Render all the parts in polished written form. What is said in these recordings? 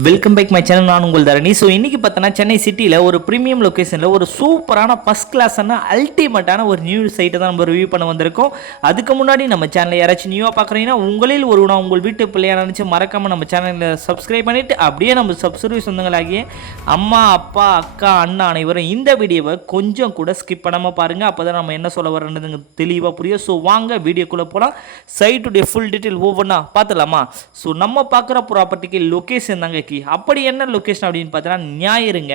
Welcome back my channel. நான் உங்கள் தரணி. So இன்றைக்கி பார்த்தோன்னா சென்னை சிட்டியில் ஒரு ப்ரீமியம் லொக்கேஷனில் ஒரு சூப்பரான ஃபஸ்ட் கிளாஸான அல்டிமேட்டான ஒரு நியூ சைட்டை தான் நம்ம ரிவ்யூ பண்ண வந்திருக்கோம். அதுக்கு முன்னாடி நம்ம சேனலை யாராச்சும் நியூவாக பார்க்குறீங்கன்னா உங்களில் ஒருவனா உங்கள் வீட்டு பிள்ளையாக நினச்சி மறக்காமல் நம்ம சேனலில் சப்ஸ்கிரைப் பண்ணிவிட்டு அப்படியே நம்ம சப்ஸ்கிரைப் சொந்தங்களாகிய அம்மா அப்பா அக்கா அண்ணா அனைவரும் இந்த வீடியோவை கொஞ்சம் கூட ஸ்கிப் பண்ணாமல் பாருங்கள். அப்போ தான் நம்ம என்ன சொல்ல வரணுங்க தெளிவாக புரியும். ஸோ வாங்க வீடியோக்குள்ளே போகலாம். சைட்டுடைய ஃபுல் டீட்டெயில் ஒவ்வொன்றா பார்த்துலாமா? ஸோ நம்ம பார்க்குற ப்ராப்பர்ட்டிக்கு லொக்கேஷன் தாங்க. அப்படி என்ன லொகேஷன் அப்படின்னு பார்த்தீங்கன்னா ஞாயிறுங்க.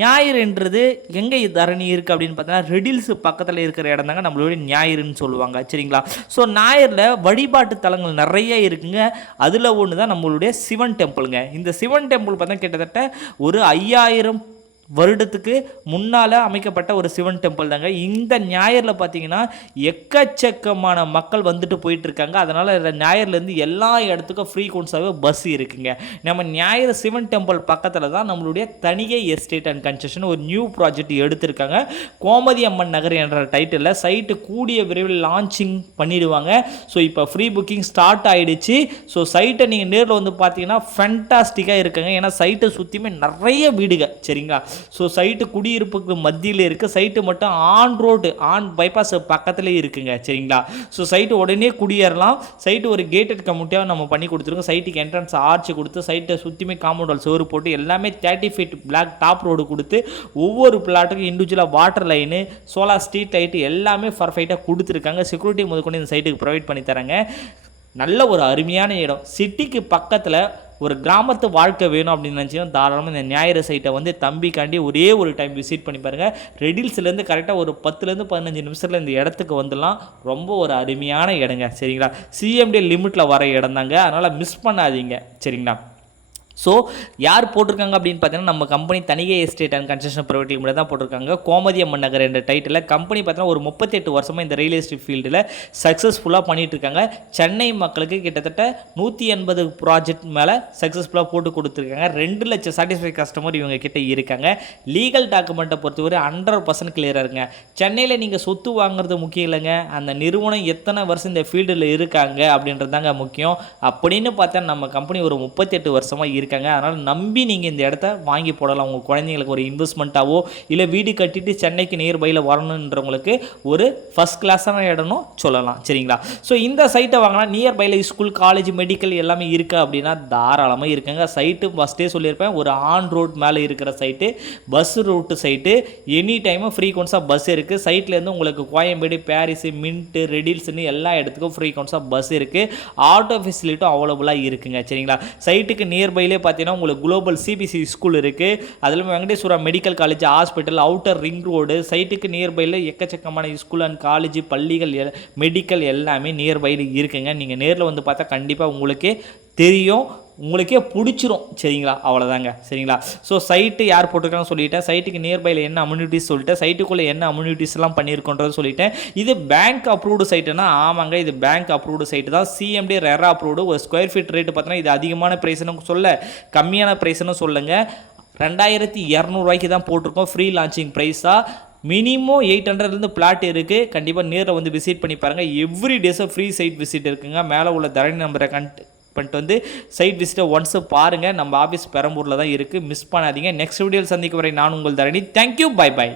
ஞாயிறுன்றது எங்கே தரணி இருக்குது அப்படின்னு பார்த்தீங்கன்னா ரெடில்ஸ் பக்கத்தில் இருக்கிற இடம் தாங்க நம்மளுடைய ஞாயிறுன்னு சொல்லுவாங்க. சரிங்களா? ஸோ ஞாயிறில் வழிபாட்டு தலங்கள் நிறைய இருக்குங்க. அதில் ஒன்று தான் நம்மளுடைய சிவன் டெம்பிளுங்க. இந்த சிவன் டெம்பிள் பார்த்தா கிட்டத்தட்ட ஒரு 5000 வருடத்துக்கு முன்னால் அமைக்கப்பட்ட ஒரு சிவன் டெம்பிள் தாங்க. இந்த ஞாயிறில் பார்த்தீங்கன்னா எக்கச்சக்கமான மக்கள் வந்துட்டு போயிட்டுருக்காங்க. அதனால் ஞாயிறுலேருந்து எல்லா இடத்துக்கும் ஃப்ரீ கோன்ஸாகவே பஸ் இருக்குங்க. நம்ம ஞாயிறு சிவன் டெம்பிள் பக்கத்தில் தான் நம்மளுடைய தனிகை எஸ்டேட் அண்ட் கன்ஸ்ட்ரக்ஷன் ஒரு நியூ ப்ராஜெக்ட் எடுத்திருக்காங்க. கோமதி அம்மன் நகர் என்ற டைட்டிலில் சைட்டு கூடிய விரைவில் லான்ச்சிங் பண்ணிடுவாங்க. ஸோ இப்போ ஃப்ரீ புக்கிங் ஸ்டார்ட் ஆகிடுச்சு. ஸோ சைட்டை நீங்கள் நேரில் வந்து பார்த்தீங்கன்னா ஃபேண்டாஸ்டிக்காக இருக்குங்க. ஏன்னா சைட்டை சுற்றியுமே நிறைய வீடுங்க. சரிங்களா? ஸோ சைட்டு குடியிருப்புக்கு மத்தியில் இருக்குது. சைட்டு மட்டும் ஆன் ரோடு பைபாஸ் பக்கத்துலேயே இருக்குங்க. சரிங்களா? ஸோ சைட்டு உடனே குடியேறலாம். சைட்டு ஒரு கேட்டட் கம்யூனிட்டியாக நம்ம பண்ணி கொடுத்துருக்கோம். சைட்டுக்கு என்ட்ரன்ஸ் ஆர்ச் கொடுத்து சைட்டை சுற்றியுமே காம்பவுண்ட் வால் சோறு போட்டு எல்லாமே 30 ஃபீட் பிளாக் டாப் ரோடு கொடுத்து ஒவ்வொரு பிளாட்டுக்கும் இண்டிவிஜுவலாக water line solar street light எல்லாமே பர்ஃபெக்டாக கொடுத்துருக்காங்க. செக்யூரிட்டி முதற்கொண்டு இந்த சைட்டுக்கு ப்ரொவைட் பண்ணி தராங்க. நல்ல ஒரு அருமையான இடம். சிட்டிக்கு பக்கத்தில் ஒரு கிராமத்து வாழ்க்கை வேணும் அப்படின்னு நினச்சிங்கன்னா தாராளமாக இந்த ஞாயிறு சைட்டை வந்து தம்பிக்காண்டி ஒரே ஒரு டைம் விசிட் பண்ணி பாருங்கள். ரெடில்ஸ்லேருந்து கரெக்டாக ஒரு 10லேருந்து 15 நிமிஷத்தில் இந்த இடத்துக்கு வந்துடலாம். ரொம்ப ஒரு அருமையான இடங்க. சரிங்களா? சிஎம்டி லிமிட்டில் வர இடம் தாங்க. அதனால் மிஸ் பண்ணாதீங்க. சரிங்களா? ஸோ யார் போட்டிருக்காங்க அப்படின்னு பார்த்தீங்கன்னா நம்ம company Thanigai estate and construction private limited தான் போட்டிருக்காங்க. கோமதி அம்மன் நகர் என்ற டைட்டில் கம்பெனி பார்த்தீங்கன்னா ஒரு 38 வருஷமாக இந்த ரியல் எஸ்டேட் ஃபீல்டில் சக்ஸஸ்ஃபுல்லாக பண்ணிகிட்டு இருக்காங்க. சென்னை மக்களுக்கு கிட்டத்தட்ட 180 ப்ராஜெக்ட் மேலே சக்ஸஸ்ஃபுல்லாக போட்டு கொடுத்துருக்காங்க. 2 லட்சம் சாட்டிஸ்ஃபை கஸ்டமர் இவங்க கிட்ட இருக்காங்க. லீகல் டாக்குமெண்ட்டை பொறுத்தவரை 100% கிளியராக இருங்க. சென்னையில் நீங்கள் சொத்து வாங்குறது முக்கியம் இல்லைங்க, அந்த நிறுவனம் எத்தனை வருஷம் இந்த ஃபீல்டில் இருக்காங்க அப்படின்றது தாங்க முக்கியம். அப்படின்னு பார்த்தா நம்ம கம்பெனி ஒரு 38 வருஷமாக இருக்காங்க. அதனால் நம்பி நீங்கள் இந்த இடத்த வாங்கி போடலாம். உங்கள் குழந்தைங்களுக்கு ஒரு இன்வெஸ்ட்மெண்ட்டாவோ இல்லை வீடு கட்டிட்டு சென்னைக்கு நியர்பையில் வரணுன்றவங்களுக்கு ஒரு ஃபஸ்ட் கிளாஸான இடம்னு சொல்லலாம். சரிங்களா? ஸோ இந்த சைட்டை வாங்கினா நியர்பையில் ஸ்கூல் காலேஜ் மெடிக்கல் எல்லாமே இருக்குது அப்படின்னா தாராளமாக இருக்குங்க. சைட்டு ஃபஸ்ட்டே சொல்லியிருப்பேன், ஒரு ஆன் ரோட் மேலே இருக்கிற side, bus route side, any டைமும் ஃப்ரீ கவுன்ஸாக பஸ் இருக்குது. சைட்லேருந்து உங்களுக்கு கோயம்பேடு, பாரிஸு, மின்ட்டு, ரெடில்ஸ்னு எல்லா இடத்துக்கும் ஃப்ரீ கவுன்ஸாக பஸ் இருக்குது. ஆட்டோ ஃபெசிலிட்டும் அவைலபிளாக இருக்குங்க. சரிங்களா? சைட்டுக்கு நியர்பைலே பார்த்தீங்கன்னா உங்களுக்கு குளோபல் சிபிசி ஸ்கூல் இருக்குது. அதில் Venkateswara medical college, hospital, outer ring road, சைட்டுக்கு நியர்பையில் எக்கச்சக்கமான ஸ்கூல் அண்ட் காலேஜ், பள்ளிகள், மெடிக்கல் எல்லாமே நியர்பையில் இருக்குங்க. நீங்கள் நேரில் வந்து பார்த்தா கண்டிப்பாக உங்களுக்கே தெரியும், உங்களுக்கே பிடிச்சிரும். சரிங்களா? அவ்வளோதாங்க. சரிங்களா? ஸோ சைட்டு யார் போட்டிருக்காங்கன்னு சொல்லிட்டேன். சைட்டுக்கு நியர்பையில் என்ன அம்யூனிட்டிஸ் சொல்லிட்டேன். சைட்டுக்குள்ளே என்ன அம்யூனிட்டிஸ்லாம் பண்ணியிருக்கோன்றது சொல்லிட்டேன். இது பேங்க் அப்ரூவ்டு சைட்டுனா ஆமாங்க, இது பேங்க் அப்ரூவ்டு சைட்டு தான். CMD RERA approved. ஒரு ஸ்கொயர் ஃபீட் ரேட்டு பார்த்தீங்கன்னா இது அதிகமான ப்ரைஸ்னு சொல்ல, கம்மியான ப்ரைஸ்னு சொல்லுங்க. 2200 ரூபாய்க்கு தான் போட்டிருக்கோம். ஃப்ரீ லான்ச்சிங் ப்ரைஸாக மினிமம் 800லேருந்து பிளாட் இருக்குது. கண்டிப்பாக நேரில் வந்து விசிட் பண்ணி பாருங்கள். எவ்ரி டேஸாக ஃப்ரீ சைட் விசிட் இருக்குங்க. மேலே உள்ள தரணி நம்பரை பண்ணிட்டு வந்து சைட் விசிட்டை ஒன்ஸு பாருங்கள். நம்ம ஆஃபீஸ் பெரம்பூரில் தான் இருக்குது. மிஸ் பண்ணாதீங்க. நெக்ஸ்ட் வீடியோவில் சந்திக்கும் வரை நான் உங்கள் தரணி. தேங்க்யூ. By by.